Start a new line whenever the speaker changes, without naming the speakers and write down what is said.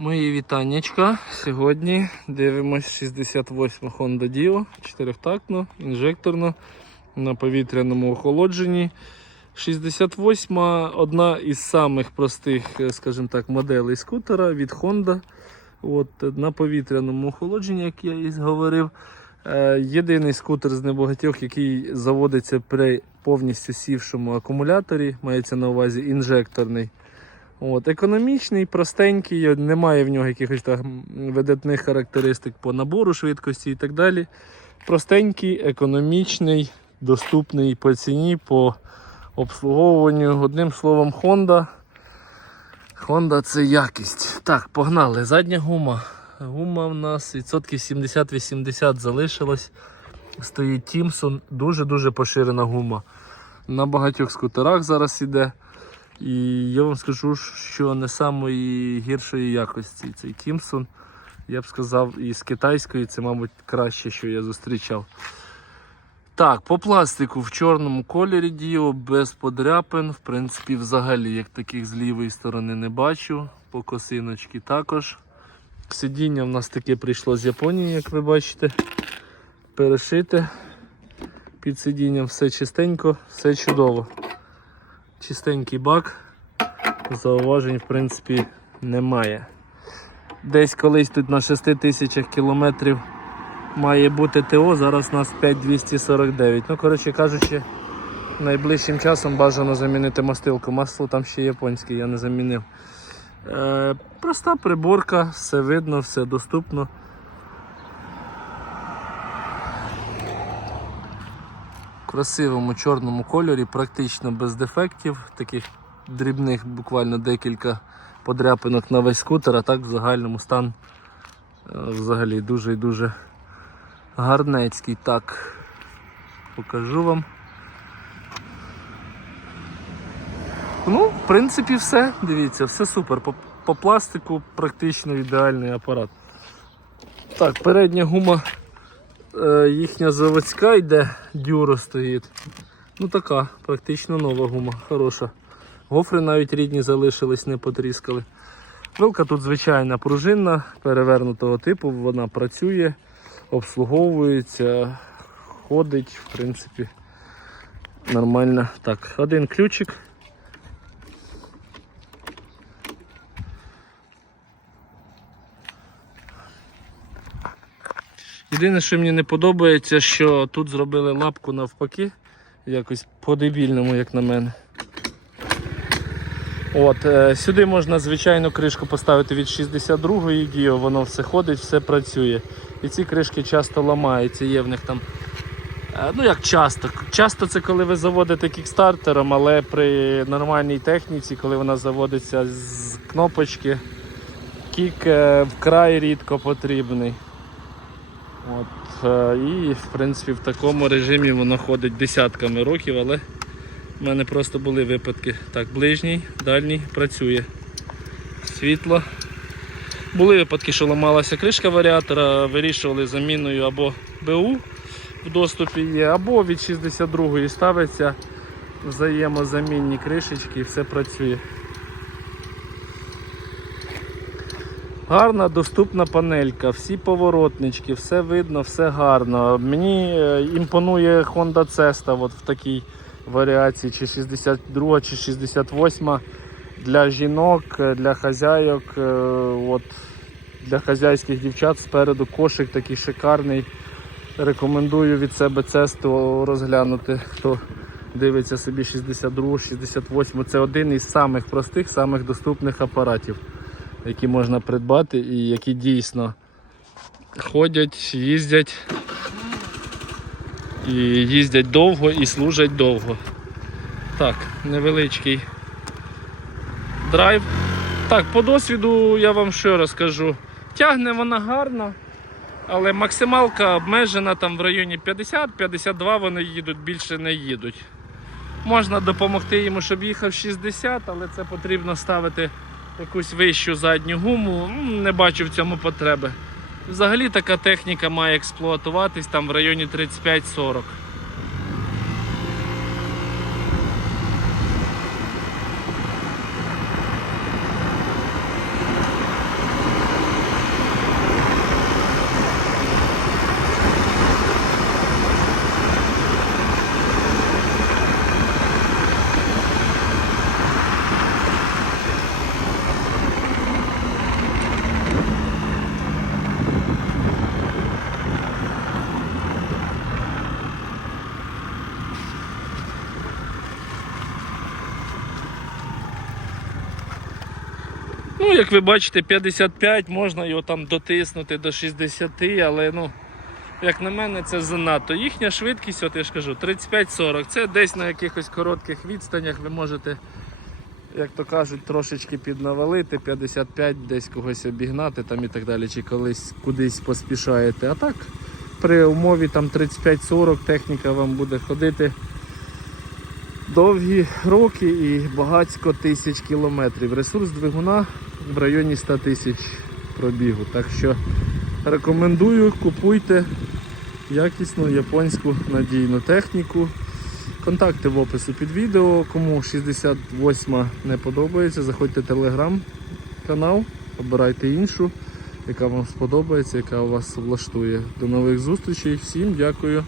Мої вітаннячка. Сьогодні дивимось 68 Honda Dio, 4-тактну, інжекторну на повітряному охолодженні. 68 одна із самих простих, е, скажімо так, моделей скутера від Honda. От, на повітряному охолодженні, як я і говорив. Е, Єдиний скутер з небагатьох, який заводиться при повністю сівшому акумуляторі, мається на увазі інжекторний. От, економічний, простенький, немає в нього якихось там видатних характеристик по набору швидкості і так далі. Простенький, економічний, доступний по ціні, по обслуговуванню. Одним словом, Honda. Honda це якість. Так, погнали. Задня гума. Гума в нас відсотків 70-80 залишилось. Стоїть Тімсон, дуже-дуже поширена гума. На багатьох скутерах зараз іде. І я вам скажу, що не самої гіршої якості цей Тімсон. Я б сказав, із китайської це, мабуть, краще, що я зустрічав. Так, по пластику в чорному кольорі Діо, без подряпин. В принципі, взагалі, як таких з лівої сторони не бачу. По косиночки також. Сидіння в нас таке прийшло з Японії, як ви бачите. Перешите. Під сидінням все чистенько, все чудово. Чистенький бак. Зауважень, в принципі, немає. Десь колись тут на 6 тисячах кілометрів має бути ТО, зараз у нас 5249. Ну, коротше кажучи, найближчим часом бажано замінити мастилку. Масло там ще японське, я не замінив. Е, проста приборка, все видно, все доступно. Красивому чорному кольорі, практично без дефектів, таких дрібних, буквально декілька подряпинок на весь скутер, а так в загальному стан е, взагалі дуже і дуже гарнецький. Так, покажу вам. Ну, в принципі, все. Дивіться, все супер. По, по пластику практично ідеальний апарат. Так, передня гума е, їхня заводська йде, дюро стоїть. Ну така, практично нова гума, хороша. Гофри навіть рідні залишились, не потріскали. Вилка тут звичайна пружинна, перевернутого типу, вона працює, обслуговується, ходить, в принципі, нормально. Так, один ключик. Єдине, що мені не подобається, що тут зробили лапку навпаки, якось по-дебільному, як на мене. От, е, Сюди можна звичайно кришку поставити від 62-ї діо, воно все ходить, все працює. І ці кришки часто ламаються, є в них там. е, Ну як часто? Часто це коли ви заводите кікстартером, але при нормальній техніці, коли вона заводиться з кнопочки, кік е, вкрай рідко потрібний. От, е, І в принципі в такому режимі воно ходить десятками років, але в мене просто були випадки. Так, ближній, дальній працює. Світло. Були випадки, що ламалася кришка варіатора, вирішували заміною або БУ в доступі є, або від 62-ї ставиться взаємозамінні кришечки і все працює. Гарна, доступна панелька, всі поворотнички, все видно, все гарно. Мені е, імпонує Honda Cesta от в такій варіації, чи 62 чи 68 для жінок, е, для хазяйок, е, от, для хазяйських дівчат спереду кошик такий шикарний. Рекомендую від себе цесту розглянути, хто дивиться собі 62, 68. Це один із самих простих, самих доступних апаратів які можна придбати і які дійсно ходять, їздять і їздять довго і служать довго. Так, невеличкий драйв. Так, по досвіду я вам що розкажу. Тягне вона гарно, але максималка обмежена там в районі 50-52 вони їдуть, більше не їдуть. Можна допомогти йому, щоб їхав 60, але це потрібно ставити якусь вищу задню гуму, не бачу в цьому потреби. Взагалі така техніка має експлуатуватись там в районі 35-40. Як ви бачите, 55, можна його там дотиснути до 60, але ну, як на мене, це занадто. Їхня швидкість, от я ж кажу, 35-40. Це десь на якихось коротких відстанях ви можете, як то кажуть, трошечки піднавалити, 55 десь когось обігнати там і так далі, чи колись кудись поспішаєте. А так, при умові там 35-40 техніка вам буде ходити довгі роки і багатько тисяч кілометрів. Ресурс двигуна в районі 100 тисяч пробігу. Так що рекомендую, купуйте якісну японську надійну техніку. Контакти в опису під відео. Кому 68 не подобається, заходьте в телеграм-канал, обирайте іншу, яка вам сподобається, яка вас влаштує. До нових зустрічей. Всім дякую.